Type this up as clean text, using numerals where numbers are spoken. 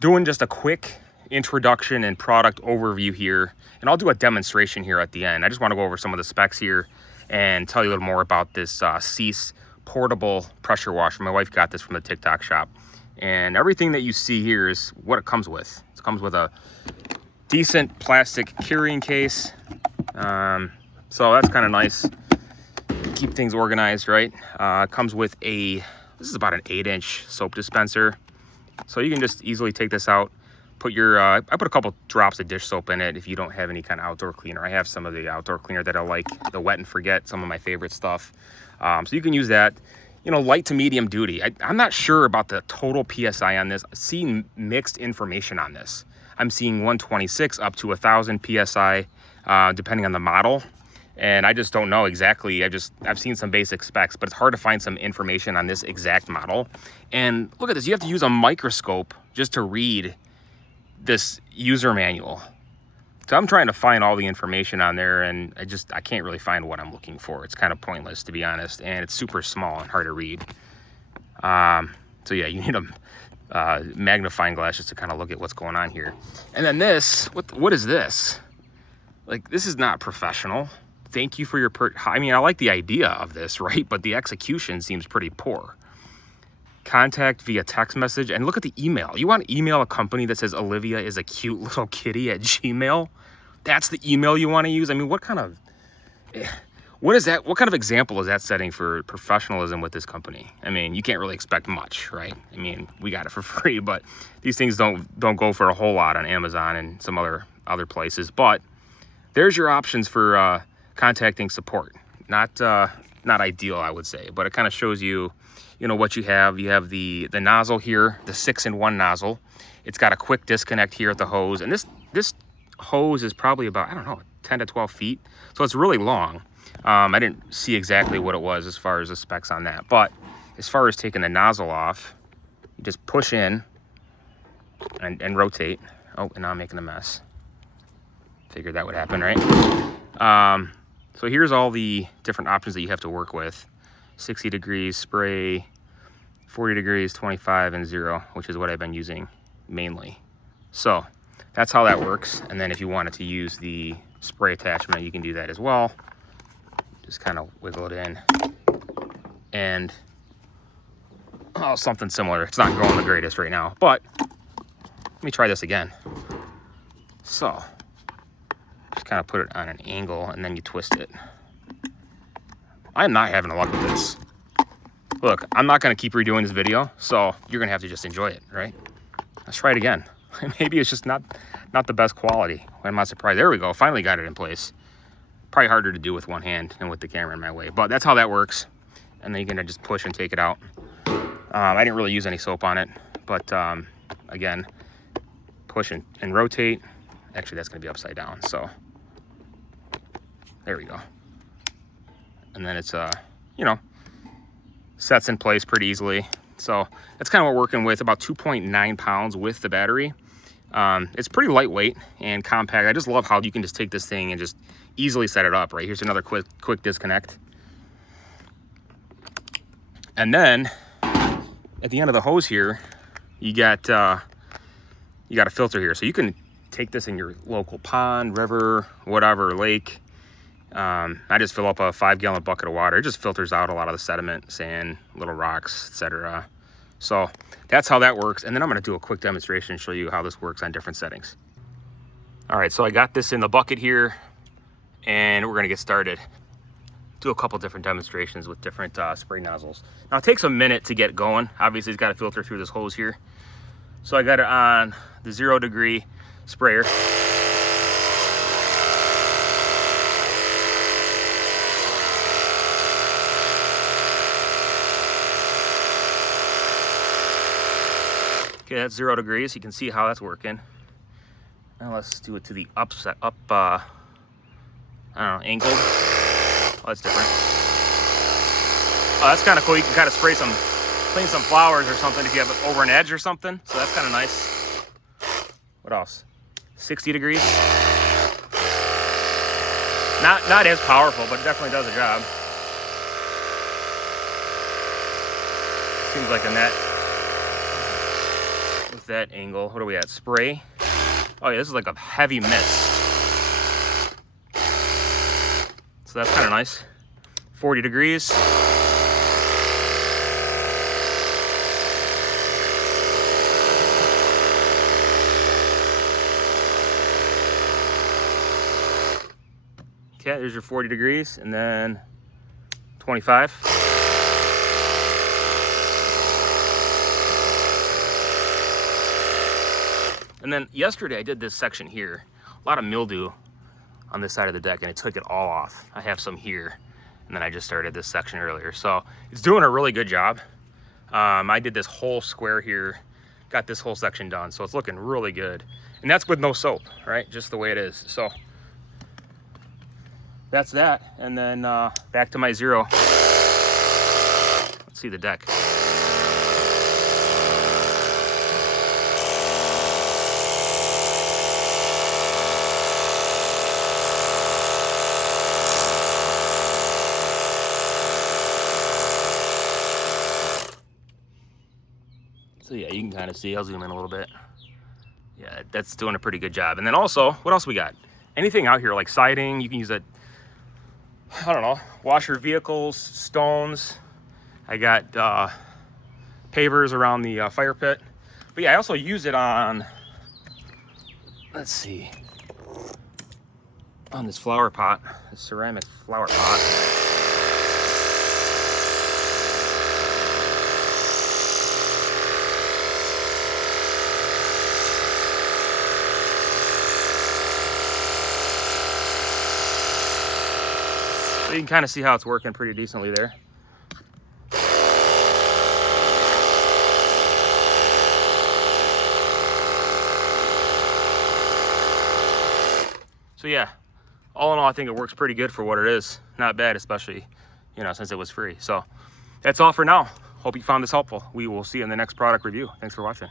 doing just a quick introduction and product overview here, and I'll do a demonstration here at the end. I just want to go over some of the specs here and tell you a little more about this Seese portable pressure washer. My wife got this from the TikTok shop, and everything that you see here is what it comes with. It comes with a decent plastic carrying case, so that's kind of nice. Keep things organized, right? It comes with this is about an 8-inch soap dispenser. So you can just easily take this out, put your, I put a couple drops of dish soap in it if you don't have any kind of outdoor cleaner. I have some of the outdoor cleaner that I like, the Wet and Forget, some of my favorite stuff. So you can use that, you know, light to medium duty. I'm not sure about the total PSI on this. I'm seeing mixed information on this. I'm seeing 126 up to 1,000 PSI, depending on the model. And I just don't know exactly. I've seen some basic specs, but it's hard to find some information on this exact model. And look at this, you have to use a microscope just to read this user manual. So I'm trying to find all the information on there, and I can't really find what I'm looking for. It's kind of pointless, to be honest, and it's super small and hard to read. So yeah, you need a magnifying glass just to kind of look at what's going on here. And then this, what is this? Like, this is not professional. Thank you for your I mean, I like the idea of this, right? But the execution seems pretty poor. Contact via text message. And look at the email. You want to email a company that says Olivia is a cute little kitty at Gmail? That's the email you want to use? I mean, what kind of example is that setting for professionalism with this company? I mean, you can't really expect much, right? I mean, we got it for free, but these things don't go for a whole lot on Amazon and some other places. But there's your options for contacting support. Not ideal, I would say, but it kind of shows you, you know, what you have. You have the nozzle here, the 6-in-1 nozzle. It's got a quick disconnect here at the hose, and this hose is probably about, I don't know, 10 to 12 feet, so it's really long. I didn't see exactly what it was as far as the specs on that, but as far as taking the nozzle off, you just push in and rotate. Oh, and now I'm making a mess. Figured that would happen, right? So here's all the different options that you have to work with. 60 degrees spray, 40 degrees, 25, and 0, which is what I've been using mainly. So that's how that works. And then if you wanted to use the spray attachment, you can do that as well. Just kind of wiggle it in. And something similar. It's not going the greatest right now, but let me try this again. So just kind of put it on an angle and then you twist it. I'm not having a luck with this. Look, I'm not going to keep redoing this video, so you're going to have to just enjoy it, right? Let's try it again. Maybe it's just not the best quality. I'm not surprised. There we go. Finally got it in place. Probably harder to do with one hand and with the camera in my way, but that's how that works. And then you can just push and take it out. I didn't really use any soap on it, but again, push and rotate. Actually, that's going to be upside down, so there we go. And then it's you know, sets in place pretty easily. So that's kind of what we're working with, about 2.9 pounds with the battery. It's pretty lightweight and compact. I just love how you can just take this thing and just easily set it up, right? Here's another quick disconnect. And then at the end of the hose here, you got a filter here. So you can take this in your local pond, river, whatever, lake. I just fill up a 5-gallon bucket of water. It just filters out a lot of the sediment, sand, little rocks, etc. So that's how that works. And then I'm going to do a quick demonstration and show you how this works on different settings. All right, so I got this in the bucket here, and we're going to get started. Do a couple different demonstrations with different spray nozzles. Now it takes a minute to get going. Obviously, it's got to filter through this hose here. So I got it on the 0-degree sprayer. Okay, that's 0 degrees. You can see how that's working. Now let's do it to the I don't know, angled. Oh, that's different. Oh, that's kind of cool. You can kind of spray clean some flowers or something if you have it over an edge or something. So that's kind of nice. What else? 60 degrees. Not as powerful, but it definitely does the job. Seems like a net. that angle. What are we at? Spray. Oh yeah, this is like a heavy mist. So that's kind of nice. 40 degrees. Okay, there's your 40 degrees, and then 25. And then yesterday I did this section here. A lot of mildew on this side of the deck, and it took it all off. I have some here, and then I just started this section earlier. So it's doing a really good job. I did this whole square here, got this whole section done, so it's looking really good. And that's with no soap, right? Just the way it is. So that's that. And then back to my zero. Let's see the deck. So yeah, you can kind of see, I'll zoom in a little bit. Yeah, that's doing a pretty good job. And then also, what else we got? Anything out here like siding, you can use it, I don't know, wash your vehicles, stones. I got pavers around the fire pit. But yeah, I also use it on, let's see, on this flower pot, this ceramic flower pot. So you can kind of see how it's working pretty decently there. So yeah, all in all, I think it works pretty good for what it is. Not bad, especially, you know, since it was free. So that's all for now. Hope you found this helpful. We will see you in the next product review. Thanks for watching.